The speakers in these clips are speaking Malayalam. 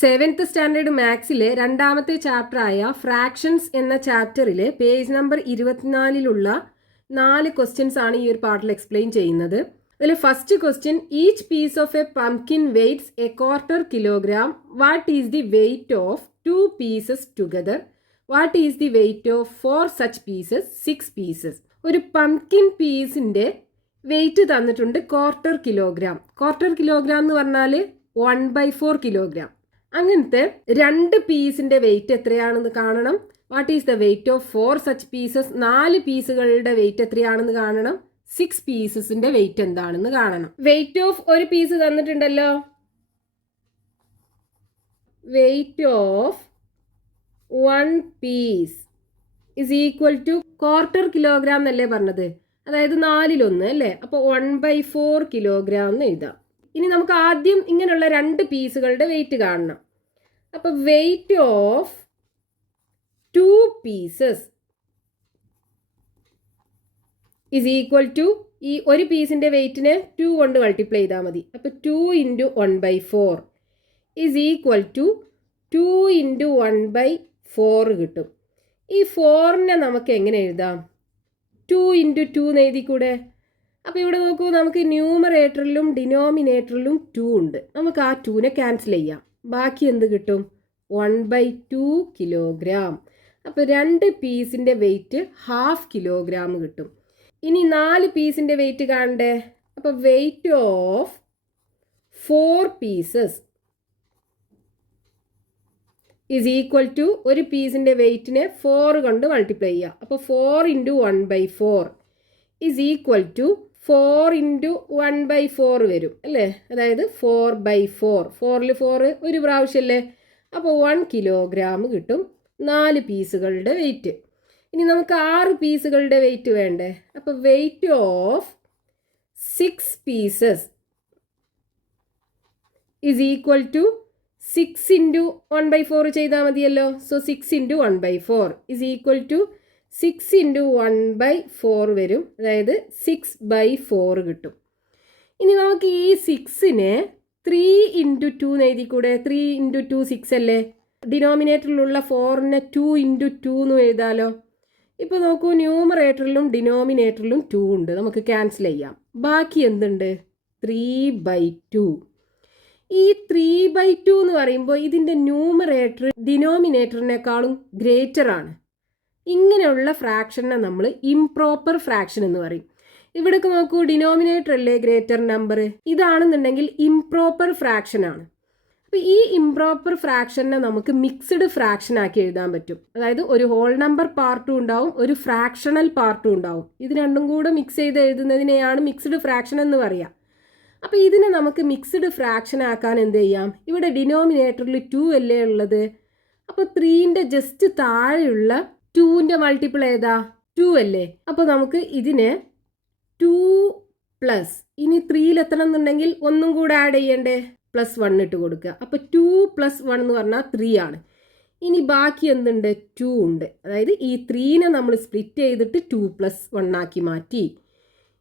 സെവൻത്ത് സ്റ്റാൻഡേർഡ് മാത്സിലെ രണ്ടാമത്തെ ചാപ്റ്ററായ ഫ്രാക്ഷൻസ് എന്ന ചാപ്റ്ററിലെ പേജ് നമ്പർ 24-ലുള്ള 4 ക്വസ്റ്റ്യൻസ് ആണ് ഈ ഒരു പാർട്ടിൽ എക്സ്പ്ലെയിൻ ചെയ്യുന്നത്. അതിൽ first question, each piece of a pumpkin weights a 1/4 kilogram. What is the weight of 2 pieces together? What is the weight of 4 such pieces? 6 pieces. ഒരു പംകിൻ പീസിന്റെ വെയ്റ്റ് തന്നിട്ടുണ്ട് 1/4 കിലോഗ്രാം. 1/4 കിലോഗ്രാം എന്ന് പറഞ്ഞാൽ 1/4 കിലോഗ്രാം. അങ്ങനത്തെ 2 പീസിന്റെ വെയിറ്റ് എത്രയാണെന്ന് കാണണം. What is the weight of 4 such pieces? 4 പീസുകളുടെ വെയിറ്റ് എത്രയാണെന്ന് കാണണം. 6 പീസസിന്റെ വെയിറ്റ് എന്താണെന്ന് കാണണം. വെയിറ്റ് ഓഫ് ഒരു പീസ് തന്നിട്ടുണ്ടല്ലോ. Weight of 1 piece is equal to 1/4 kilogram എന്നല്ലേ പറഞ്ഞത്, അതായത് 4/1 അല്ലേ. അപ്പോൾ 1/4 കിലോഗ്രാം എന്ന് എഴുതാം. ഇനി നമുക്ക് ആദ്യം ഇങ്ങനെയുള്ള 2 പീസുകളുടെ വെയിറ്റ് കാണണം. അപ്പോൾ weight of 2 pieces is equal to, ഈ ഒരു പീസിന്റെ വെയിറ്റിനെ 2 കൊണ്ട് മൾട്ടിപ്ലൈ ചെയ്താൽ മതി. അപ്പോൾ 2 × 1/4 ഇസ് ഈക്വൽ ടു 2 × 1/4 കിട്ടും. ഈ 4നെ നമുക്ക് എങ്ങനെ എഴുതാം? 2 × 2 എന്ന് എഴുതിക്കൂടെ? അപ്പോൾ ഇവിടെ നോക്കൂ, നമുക്ക് ന്യൂമറേറ്ററിലും ഡിനോമിനേറ്ററിലും 2 ഉണ്ട്. നമുക്ക് ആ 2നെ ക്യാൻസൽ ചെയ്യാം. ബാക്കി എന്ത് കിട്ടും? 1/2 കിലോഗ്രാം. അപ്പോൾ 2 പീസിൻ്റെ വെയിറ്റ് 1/2 കിലോഗ്രാം കിട്ടും. ഇനി 4 പീസിൻ്റെ വെയിറ്റ് കാണണ്ടേ? അപ്പോൾ weight of 4 pieces is equal to, ഒരു പീസിൻ്റെ വെയിറ്റിനെ 4 കൊണ്ട് മൾട്ടിപ്ലൈ ചെയ്യുക. അപ്പോൾ 4 × 1/4 ഇസ് ഈക്വൽ ടു 4 × 1/4 വരും അല്ലേ. അതായത് 4/4. 4ൽ 4 ഒരു പ്രാവശ്യമല്ലേ. അപ്പോൾ 1 കിലോഗ്രാം കിട്ടും 4 പീസുകളുടെ വെയിറ്റ്. ഇനി നമുക്ക് 6 പീസുകളുടെ വെയിറ്റ് വേണ്ടേ? അപ്പോൾ weight of 6 pieces is equal to 6 × 1/4 ചെയ്താൽ മതിയല്ലോ. സോ 6 × 1/4 ഇസ് ഈക്വൽ ടു 6 × 1/4 വരും. അതായത് 6/4 കിട്ടും. ഇനി നമുക്ക് ഈ 6നെ 3 × 2 എന്ന് എഴുതിക്കൂടെ? 3 × 2 6 അല്ലേ. ഡിനോമിനേറ്ററിലുള്ള 4നെ 2 × 2 എന്ന് എഴുതാലോ. ഇപ്പോൾ നോക്കൂ, ന്യൂമറേറ്ററിലും ഡിനോമിനേറ്ററിലും 2 ഉണ്ട്. നമുക്ക് ക്യാൻസൽ ചെയ്യാം. ബാക്കി എന്തുണ്ട്? 3/2. ഈ 3/2 എന്ന് പറയുമ്പോൾ ഇതിൻ്റെ ന്യൂമറേറ്റർ ഡിനോമിനേറ്ററിനേക്കാളും ഗ്രേറ്റർ ആണ്. ഇങ്ങനെയുള്ള ഫ്രാക്ഷനെ നമ്മൾ ഇംപ്രോപ്പർ ഫ്രാക്ഷൻ എന്ന് പറയും. ഇവിടേക്ക് നോക്കൂ, ഡിനോമിനേറ്റർ അല്ലേ ഗ്രേറ്റർ നമ്പർ. ഇതാണെന്നുണ്ടെങ്കിൽ ഇംപ്രോപ്പർ ഫ്രാക്ഷൻ ആണ്. അപ്പോൾ ഈ ഇംപ്രോപ്പർ ഫ്രാക്ഷനെ നമുക്ക് മിക്സ്ഡ് ഫ്രാക്ഷൻ ആക്കി എഴുതാൻ പറ്റും. അതായത് ഒരു ഹോൾ നമ്പർ പാർട്ടും ഉണ്ടാവും, ഒരു ഫ്രാക്ഷണൽ പാർട്ടും ഉണ്ടാവും. ഇത് രണ്ടും കൂടെ മിക്സ് ചെയ്ത് എഴുതുന്നതിനെയാണ് മിക്സ്ഡ് ഫ്രാക്ഷൻ എന്ന് പറയുക. അപ്പോൾ ഇതിനെ നമുക്ക് മിക്സ്ഡ് ഫ്രാക്ഷൻ ആക്കാൻ എന്ത് ചെയ്യാം? ഇവിടെ ഡിനോമിനേറ്ററിൽ 2 അല്ലേ ഉള്ളത്. അപ്പോൾ 3ൻ്റെ ജസ്റ്റ് താഴെയുള്ള 2ൻ്റെ മൾട്ടിപ്പിൾ ഏതാ? 2 അല്ലേ. അപ്പോൾ നമുക്ക് ഇതിനെ 2 പ്ലസ്, ഇനി 3ൽ എത്തണം എന്നുണ്ടെങ്കിൽ ഒന്നും കൂടെ ആഡ് ചെയ്യണ്ടേ? +1 ഇട്ട് കൊടുക്കുക. അപ്പോൾ 2 + 1 എന്ന് പറഞ്ഞാൽ 3 ആണ്. ഇനി ബാക്കി എന്തുണ്ട്? 2 ഉണ്ട്. അതായത് ഈ 3നെ നമ്മൾ സ്പ്ലിറ്റ് ചെയ്തിട്ട് 2 + 1 ആക്കി മാറ്റി.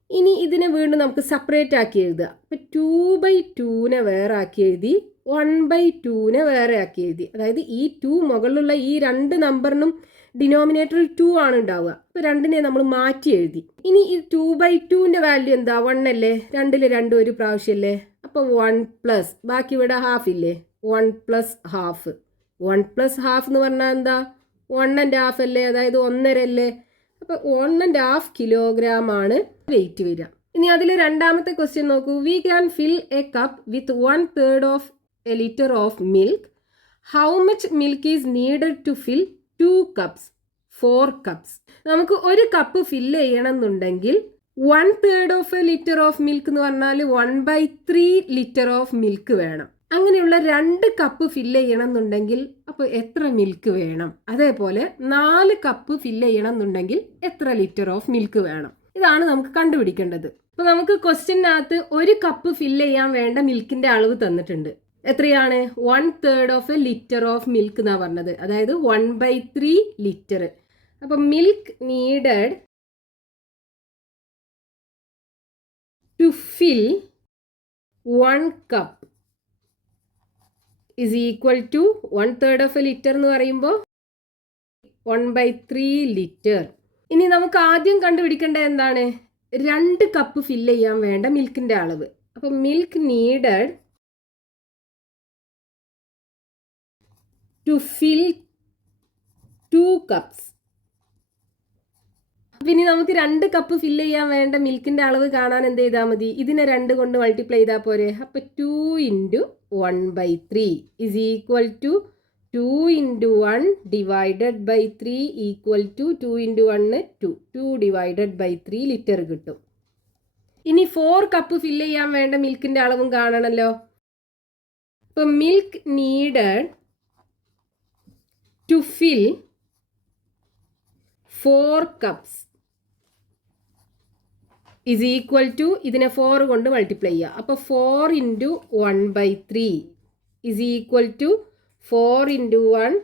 ഇനി ഇതിനെ വീണ്ടും നമുക്ക് സെപ്പറേറ്റ് ആക്കി എഴുതുക. അപ്പോൾ 2/2നെ വേറെ ആക്കി എഴുതി, 1/2നെ വേറെ ആക്കി എഴുതി. അതായത് ഈ 2 മുകളിലുള്ള ഈ 2 നമ്പറിനും ഡിനോമിനേറ്ററിൽ 2 ആണ് ഉണ്ടാവുക. അപ്പോൾ 2നെ നമ്മൾ മാറ്റി എഴുതി. ഇനി ഈ 2/2ൻ്റെ വാല്യൂ എന്താ? 1 അല്ലേ. 2ൽ 2 ഒരു പ്രാവശ്യമല്ലേ. അപ്പോൾ 1 + ബാക്കി ഇവിടെ ഹാഫ് ഇല്ലേ. 1 + ഹാഫ്. 1 + ഹാഫ് എന്ന് പറഞ്ഞാൽ എന്താ? 1 1/2 അല്ലേ. അതായത് 1.5 അല്ലേ. അപ്പോൾ 1 1/2 കിലോഗ്രാം ആണ് വെയിറ്റ് വരിക. ഇനി അതിൽ രണ്ടാമത്തെ ക്വസ്റ്റ്യൻ നോക്കൂ. We can fill a cup with 1/3 of a litre of milk. How much milk is needed to fill 2 cups? 4 cups. നമുക്ക് ഒരു കപ്പ് ഫില്ല് ചെയ്യണം എന്നുണ്ടെങ്കിൽ 1/3 of a litre of milk എന്ന് പറഞ്ഞാൽ 1/3 ലിറ്റർ ഓഫ് മിൽക്ക് വേണം. അങ്ങനെയുള്ള 2 കപ്പ് ഫില്ല് ചെയ്യണം എന്നുണ്ടെങ്കിൽ അപ്പോൾ എത്ര മിൽക്ക് വേണം? അതേപോലെ 4 കപ്പ് ഫില്ല് ചെയ്യണം എന്നുണ്ടെങ്കിൽ എത്ര ലിറ്റർ ഓഫ് മിൽക്ക് വേണം? ഇതാണ് നമുക്ക് കണ്ടുപിടിക്കേണ്ടത്. അപ്പോൾ നമുക്ക് ക്വസ്റ്റ്യനകത്ത് ഒരു കപ്പ് ഫില്ല് ചെയ്യാൻ വേണ്ട മിൽക്കിന്റെ അളവ് തന്നിട്ടുണ്ട്. എത്രയാണ്? 1/3 of a litre of milk എന്നാണ് പറഞ്ഞത്. അതായത് 1/3 ലിറ്റർ. അപ്പം milk needed to fill 1 cup is equal to 1/3 of a litre എന്ന് പറയുമ്പോൾ 1/3 ലിറ്റർ. ഇനി നമുക്ക് ആദ്യം കണ്ടുപിടിക്കേണ്ടത് എന്താണ്? 2 കപ്പ് ഫില്ല് ചെയ്യാൻ വേണ്ട മിൽക്കിൻ്റെ അളവ്. അപ്പോൾ milk needed to fill 2 cups. അപ്പം ഇനി നമുക്ക് 2 കപ്പ് ഫില്ല് ചെയ്യാൻ വേണ്ട മിൽക്കിൻ്റെ അളവ് കാണാൻ എന്ത് ചെയ്താൽ മതി? ഇതിനെ 2 കൊണ്ട് മൾട്ടിപ്ലൈ ചെയ്താൽ പോരെ. അപ്പോൾ 2 × 1/3 is equal to 2 × 1 divided by 3 equal to 2 × 1 2 divided by 3 litre കിട്ടും. ഇനി 4 കപ്പ് ഫില്ല് ചെയ്യാൻ വേണ്ട മിൽക്കിൻ്റെ അളവും കാണണമല്ലോ. അപ്പോൾ milk needed to fill 4 cups is equal to ഇതിനെ 4 കൊണ്ട് മൾട്ടിപ്ലൈ ചെയ്യുക. അപ്പോൾ 4 × 1/3 is equal to 4 × 1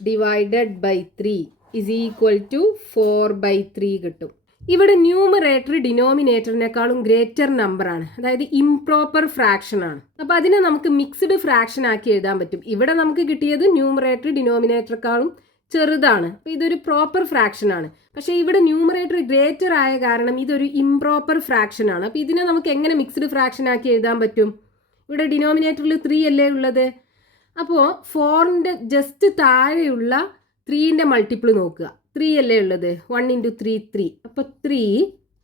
divided by 3 is equal to 4/3 കിട്ടും. ഇവിടെ ന്യൂമറേറ്റർ ഡിനോമിനേറ്ററിനേക്കാളും ഗ്രേറ്റർ നമ്പറാണ്, അതായത് ഇംപ്രോപ്പർ ഫ്രാക്ഷൻ ആണ്. അപ്പോൾ അതിനെ നമുക്ക് മിക്സ്ഡ് ഫ്രാക്ഷൻ ആക്കി എഴുതാൻ പറ്റും. ഇവിടെ നമുക്ക് കിട്ടിയത് ന്യൂമറേറ്റർ ഡിനോമിനേറ്ററെക്കാളും ചെറുതാണ്. അപ്പോൾ ഇതൊരു പ്രോപ്പർ ഫ്രാക്ഷൻ ആണ്. പക്ഷേ ഇവിടെ ന്യൂമറേറ്റർ ഗ്രേറ്റർ ആയ കാരണം ഇതൊരു ഇംപ്രോപ്പർ ഫ്രാക്ഷൻ ആണ്. അപ്പോൾ ഇതിനെ നമുക്ക് എങ്ങനെ മിക്സ്ഡ് ഫ്രാക്ഷൻ ആക്കി എഴുതാൻ പറ്റും? ഇവിടെ ഡിനോമിനേറ്ററിൽ 3 അല്ലേ ഉള്ളത്. അപ്പോൾ 4ൻ്റെ ജസ്റ്റ് താഴെയുള്ള 3ൻ്റെ മൾട്ടിപ്പിൾ നോക്കുക. 3 അല്ലേ ഉള്ളത്. 1 × 3 3. അപ്പോൾ 3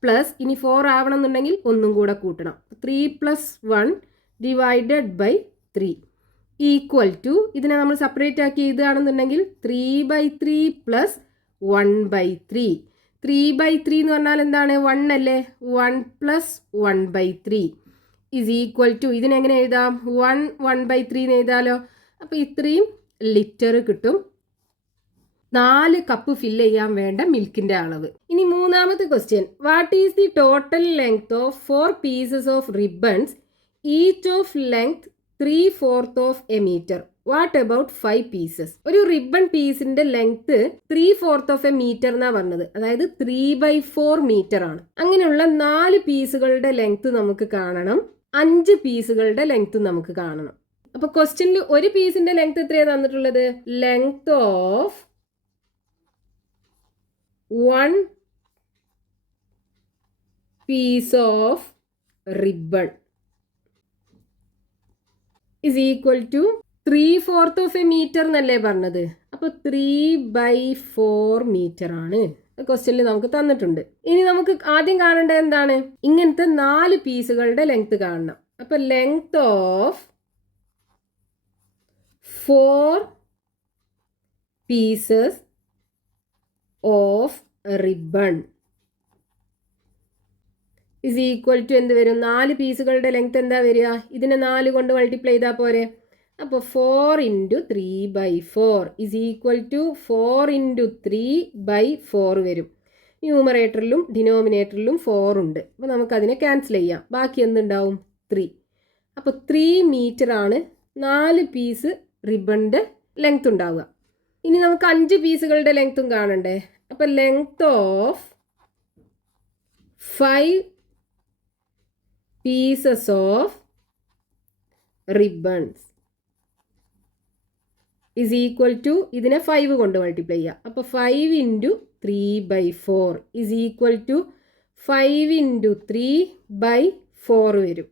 പ്ലസ് ഇനി 4 ആവണം എന്നുണ്ടെങ്കിൽ ഒന്നും കൂടെ കൂട്ടണം. 3 + 1 ഡിവൈഡഡ് ബൈ 3 ഈക്വൽ ടു ഇതിനെ നമ്മൾ സെപ്പറേറ്റ് ആക്കി എഴുതുകയാണെന്നുണ്ടെങ്കിൽ 3/3 പ്ലസ് 1/3. 3/3 എന്ന് പറഞ്ഞാൽ എന്താണ്? 1 അല്ലേ. 1 + 1/3 ഇസ് ഈക്വൽ ടു ഇതിനെങ്ങനെ എഴുതാം? 1/3 എന്ന് എഴുതാലോ. അപ്പോൾ ഇത്രയും ലിറ്റർ കിട്ടും 4 കപ്പ് ഫില്ല് ചെയ്യാൻ വേണ്ട മിൽക്കിൻ്റെ അളവ്. ഇനി മൂന്നാമത്തെ question, what is the total length of 4 pieces of ribbons each of length 3/4 of a metre? What about 5 pieces? ഒരു റിബൺ പീസിന്റെ ലെങ്ത് 3/4 ഓഫ് എ മീറ്റർ എന്നാ പറഞ്ഞത്, അതായത് 3/4 മീറ്റർ ആണ്. അങ്ങനെയുള്ള 4 പീസുകളുടെ ലെങ്ത് നമുക്ക് കാണണം, 5 പീസുകളുടെ ലെങ്ത് നമുക്ക് കാണണം. അപ്പൊ ക്വസ്റ്റ്യനിൽ ഒരു പീസിന്റെ ലെങ്ത് എത്രയാണ് തന്നിട്ടുള്ളത്? Length of 1 piece of ribbon is equal to 3/4 of a metre എന്നല്ലേ പറഞ്ഞത്. അപ്പോൾ 3/4 മീറ്റർ ആണ് ക്വസ്റ്റ്യനിൽ നമുക്ക് തന്നിട്ടുണ്ട്. ഇനി നമുക്ക് ആദ്യം കാണേണ്ടത് എന്താണ്? ഇങ്ങനത്തെ 4 പീസുകളുടെ ലെങ്ത് കാണണം. അപ്പോൾ length of 4 pieces of ribbon is equal to എന്ത് വരും? 4 പീസുകളുടെ ലെങ്ത് എന്താ വരിക? ഇതിനെ 4 കൊണ്ട് മൾട്ടിപ്ലൈ ചെയ്താൽ പോരെ. അപ്പോൾ 4 × 3/4 ഇസ് ഈക്വൽ ടു 4 × 3/4 വരും. ന്യൂമറേറ്ററിലും ഡിനോമിനേറ്ററിലും 4 ഉണ്ട്. അപ്പോൾ നമുക്കതിനെ ക്യാൻസൽ ചെയ്യാം. ബാക്കി എന്തുണ്ടാവും? 3. അപ്പോൾ 3 മീറ്റർ ആണ് 4 പീസ് റിബണിൻ്റെ ലെങ്ത് ഉണ്ടാവുക. ഇനി നമുക്ക് 5 പീസുകളുടെ ലെങ്ത്തും കാണണ്ടേ. അപ്പോൾ length of 5 pieces of ribbons is equal to ഇതിനെ 5 കൊണ്ട് മൾട്ടിപ്ലൈ ചെയ്യുക. അപ്പോൾ 5 × 3/4 ഇസ് ഈക്വൽ ടു 5 × 3/4 വരും.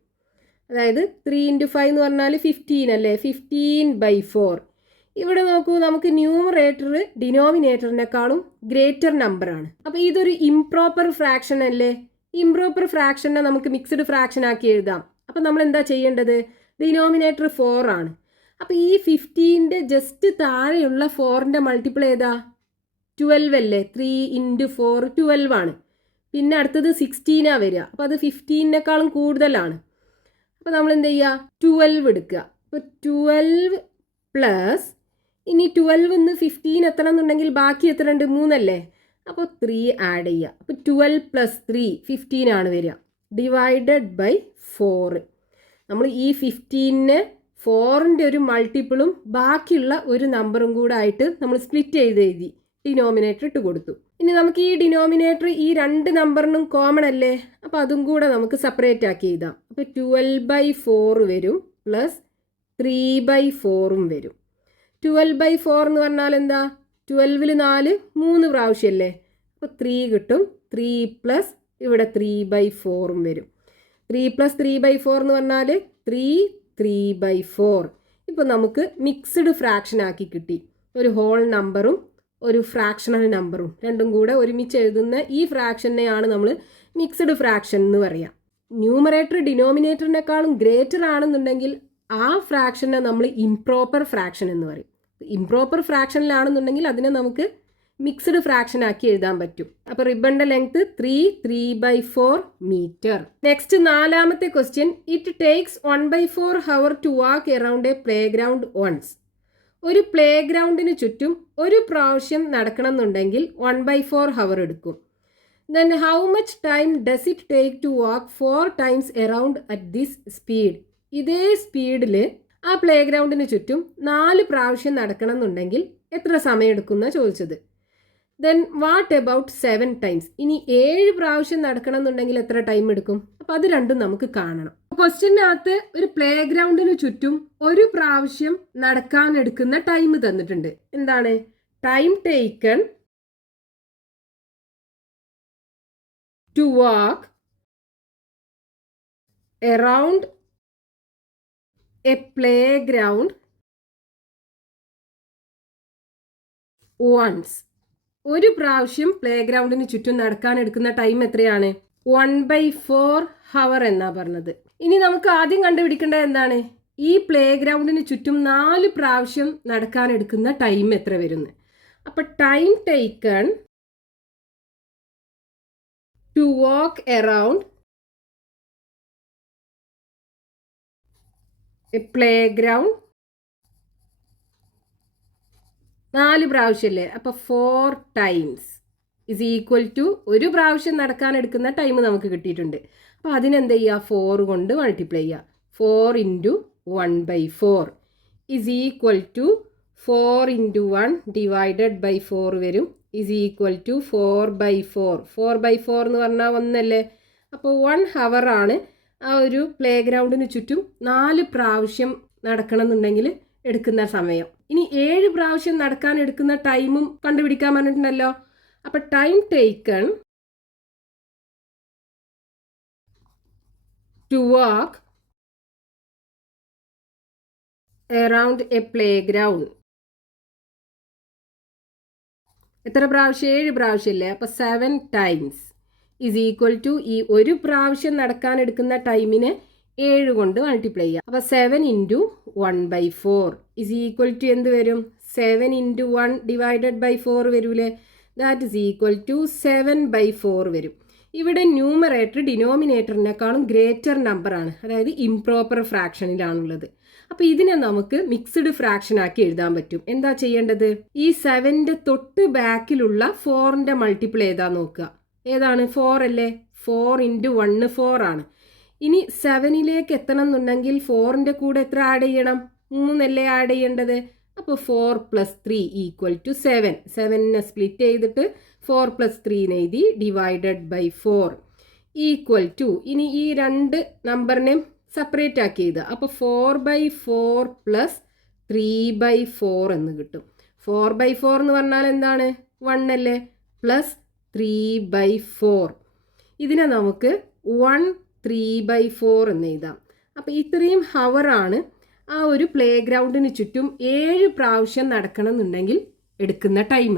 അതായത് 3 × 5 എന്ന് പറഞ്ഞാൽ 15 അല്ലേ. 15/4. ഇവിടെ നോക്കൂ, നമുക്ക് ന്യൂമറേറ്റർ ഡിനോമിനേറ്ററിനേക്കാളും ഗ്രേറ്റർ നമ്പറാണ്. അപ്പോൾ ഇതൊരു ഇംപ്രോപ്പർ ഫ്രാക്ഷൻ അല്ലേ. ഇംപ്രോപ്പർ ഫ്രാക്ഷനെ നമുക്ക് മിക്സ്ഡ് ഫ്രാക്ഷൻ ആക്കി എഴുതാം. അപ്പോൾ നമ്മൾ എന്താ ചെയ്യേണ്ടത്? ഡിനോമിനേറ്റർ 4 ആണ്. അപ്പോൾ ഈ 15ൻ്റെ ജസ്റ്റ് താഴെയുള്ള 4ൻ്റെ മൾട്ടിപ്പിൾ ഏതാ? 12 അല്ലേ. 3 × 4 12 ആണ്. പിന്നെ അടുത്തത് 16 വരിക. അപ്പോൾ അത് 15നേക്കാളും കൂടുതലാണ്. അപ്പോൾ നമ്മൾ എന്ത് ചെയ്യുക? 12 എടുക്കുക. അപ്പോൾ 12 പ്ലസ് ഇനി 12 നിന്ന് 15 എത്തണം എന്നുണ്ടെങ്കിൽ ബാക്കി എത്ര ഉണ്ട്? 3 അല്ലേ. അപ്പോൾ 3 ആഡ് ചെയ്യുക. അപ്പോൾ 12 + 3 15 ആണ് വരിക. Divided by 4. നമ്മൾ ഈ 15നെ 4ൻ്റെ ഒരു മൾട്ടിപ്പിളും ബാക്കിയുള്ള ഒരു നമ്പറും കൂടെ ആയിട്ട് നമ്മൾ സ്പ്ലിറ്റ് ചെയ്ത് എഴുതി ഡിനോമിനേറ്റർ ഇട്ട് കൊടുത്തു. ഇനി നമുക്ക് ഈ ഡിനോമിനേറ്റർ ഈ 2 നമ്പറിനും കോമൺ അല്ലേ. അപ്പോൾ അതും കൂടെ നമുക്ക് സെപ്പറേറ്റ് ആക്കി എഴുതാം. അപ്പോൾ 12/4 വരും പ്ലസ് 3/4 വരും. 12/4 എന്ന് പറഞ്ഞാൽ എന്താ? 12ൽ 4 3 പ്രാവശ്യമല്ലേ? അപ്പോൾ 3 കിട്ടും. 3 പ്ലസ് ഇവിടെ 3/4 വരും. 3 പ്ലസ് 3/4 എന്ന് പറഞ്ഞാൽ 3/4. ഇപ്പോൾ നമുക്ക് മിക്സ്ഡ് ഫ്രാക്ഷൻ ആക്കി കിട്ടി. ഒരു ഹോൾ നമ്പറും ഒരു ഫ്രാക്ഷണൽ നമ്പറും രണ്ടും കൂടെ ഒരുമിച്ച് എഴുതുന്ന ഈ ഫ്രാക്ഷനെയാണ് നമ്മൾ മിക്സ്ഡ് ഫ്രാക്ഷൻ എന്ന് പറയാം. ന്യൂമറേറ്റർ ഡിനോമിനേറ്ററിനേക്കാളും ഗ്രേറ്റർ ആണെന്നുണ്ടെങ്കിൽ ആ ഫ്രാക്ഷനെ നമ്മൾ ഇംപ്രോപ്പർ ഫ്രാക്ഷൻ എന്ന് പറയും. ഇംപ്രോപ്പർ ഫ്രാക്ഷനിലാണെന്നുണ്ടെങ്കിൽ അതിനെ നമുക്ക് മിക്സ്ഡ് ഫ്രാക്ഷൻ ആക്കി എഴുതാൻ പറ്റും. അപ്പോൾ റിബണിന്റെ ലെങ്ത് 3/4 മീറ്റർ. നെക്സ്റ്റ് 4ാമത്തെ question. It takes 1/4 hour to walk around a play ground once. ഒരു പ്ലേ ഗ്രൗണ്ടിന് ചുറ്റും ഒരു പ്രാവശ്യം നടക്കണം എന്നുണ്ടെങ്കിൽ 1/4 ഹവർ എടുക്കും. Then how much time does it take to walk 4 times around at this speed. ഇതേ സ്പീഡിൽ ആ പ്ലേ ഗ്രൗണ്ടിന് ചുറ്റും 4 പ്രാവശ്യം നടക്കണം എന്നുണ്ടെങ്കിൽ എത്ര സമയം എടുക്കും എന്നാണ് ചോദിച്ചത്. Then what about 7 times. ഇനി 7 പ്രാവശ്യം നടക്കണം എന്നുണ്ടെങ്കിൽ എത്ര ടൈം എടുക്കും? അപ്പോൾ അത് രണ്ടും നമുക്ക് കാണണം. ക്വസ്റ്റ്യനകത്ത് ഒരു പ്ലേ ഗ്രൗണ്ടിന് ചുറ്റും ഒരു പ്രാവശ്യം നടക്കാൻ എടുക്കുന്ന ടൈം തന്നിട്ടുണ്ട്. എന്താണ്? Time taken to walk around a play ground once. ഒരു പ്രാവശ്യം പ്ലേ ഗ്രൗണ്ടിന് ചുറ്റും നടക്കാൻ എടുക്കുന്ന ടൈം എത്രയാണ്? 1/4 ഹവർ എന്നാ പറഞ്ഞത്. ഇനി നമുക്ക് ആദ്യം കണ്ടുപിടിക്കേണ്ടത് എന്താണ്? ഈ പ്ലേ ഗ്രൗണ്ടിന് ചുറ്റും 4 പ്രാവശ്യം നടക്കാൻ എടുക്കുന്ന ടൈം എത്ര വരുന്നു? അപ്പൊ time taken to walk around a play ground 4 പ്രാവശ്യമല്ലേ? അപ്പോൾ 4 ടൈംസ് ഇസ് ഈക്വൽ ടു ഒരു പ്രാവശ്യം നടക്കാൻ എടുക്കുന്ന ടൈം നമുക്ക് കിട്ടിയിട്ടുണ്ട്. അപ്പോൾ അതിനെന്ത് ചെയ്യുക? 4 കൊണ്ട് മൾട്ടിപ്ലൈ ചെയ്യുക. 4 × 1/4 is equal to 4 × 1 divided by 4 വരും. Is equal to 4/4. 4/4 എന്ന് പറഞ്ഞാൽ 1 അല്ലേ? അപ്പോൾ 1 ഹവർ ആണ് ആ ഒരു പ്ലേ ഗ്രൗണ്ടിന് ചുറ്റും 4 പ്രാവശ്യം നടക്കണം എന്നുണ്ടെങ്കിൽ എടുക്കുന്ന സമയം. ഇനി 7 പ്രാവശ്യം നടക്കാൻ എടുക്കുന്ന ടൈമും കണ്ടുപിടിക്കാൻ പറഞ്ഞിട്ടുണ്ടല്ലോ. അപ്പൊ time taken to walk around a play ground എത്ര പ്രാവശ്യം? 7 പ്രാവശ്യമല്ലേ? അപ്പൊ 7 ടൈംസ് ഇസ് ഈക്വൽ ടു ഈ ഒരു പ്രാവശ്യം നടക്കാൻ എടുക്കുന്ന ടൈമിനെ 7 കൊണ്ട് മൾട്ടിപ്ലൈ ചെയ്യുക. അപ്പോൾ 7 × 1/4 ഇസ് ഈക്വൽ ടു എന്ത് വരും? 7 × 1 ഡിവൈഡഡ് ബൈ 4 വരൂലേ? ദാറ്റ് ഇസ് ഈക്വൽ ടു 7/4 വരും. ഇവിടെ ന്യൂമറേറ്റർ ഡിനോമിനേറ്ററിനേക്കാളും ഗ്രേറ്റർ നമ്പറാണ്, അതായത് ഇംപ്രോപ്പർ ഫ്രാക്ഷനിലാണുള്ളത്. അപ്പോൾ ഇതിനെ നമുക്ക് മിക്സ്ഡ് ഫ്രാക്ഷൻ ആക്കി എഴുതാൻ പറ്റും. എന്താ ചെയ്യേണ്ടത്? ഈ 7ന്റെ തൊട്ട് ബാക്കിലുള്ള 4ന്റെ മൾട്ടിപ്പിൾ ഏതാ നോക്കുക. ഏതാണ്? 4 അല്ലേ? 4 × 1 4 ആണ്. ഇനി 7ലേക്ക് എത്തണം എന്നുണ്ടെങ്കിൽ 4ന്റെ കൂടെ എത്ര ആഡ് ചെയ്യണം? 3 അല്ലേ ആഡ് ചെയ്യേണ്ടത്? അപ്പോൾ 4 + 3 = 7. 7നെ സ്പ്ലിറ്റ് ചെയ്തിട്ട് 4 + 3 എഴുതി ഡിവൈഡഡ് ബൈ 4 ഈക്വൽ ടു, ഇനി ഈ 2 നമ്പറിനെ സെപ്പറേറ്റ് ആക്കി എഴുതുക. അപ്പോൾ 4/4 + 3/4 എന്ന് കിട്ടും. 4/4 എന്ന് പറഞ്ഞാൽ എന്താണ്? 1 അല്ലേ? പ്ലസ് 3/4. ഇതിനെ നമുക്ക് 1 3/4 എന്ന് എഴുതാം. അപ്പോൾ ഇത്രയും ഹവറാണ് ആ ഒരു പ്ലേ ഗ്രൗണ്ടിന് ചുറ്റും 7 പ്രാവശ്യം നടക്കണം എന്നുണ്ടെങ്കിൽ എടുക്കുന്ന ടൈം.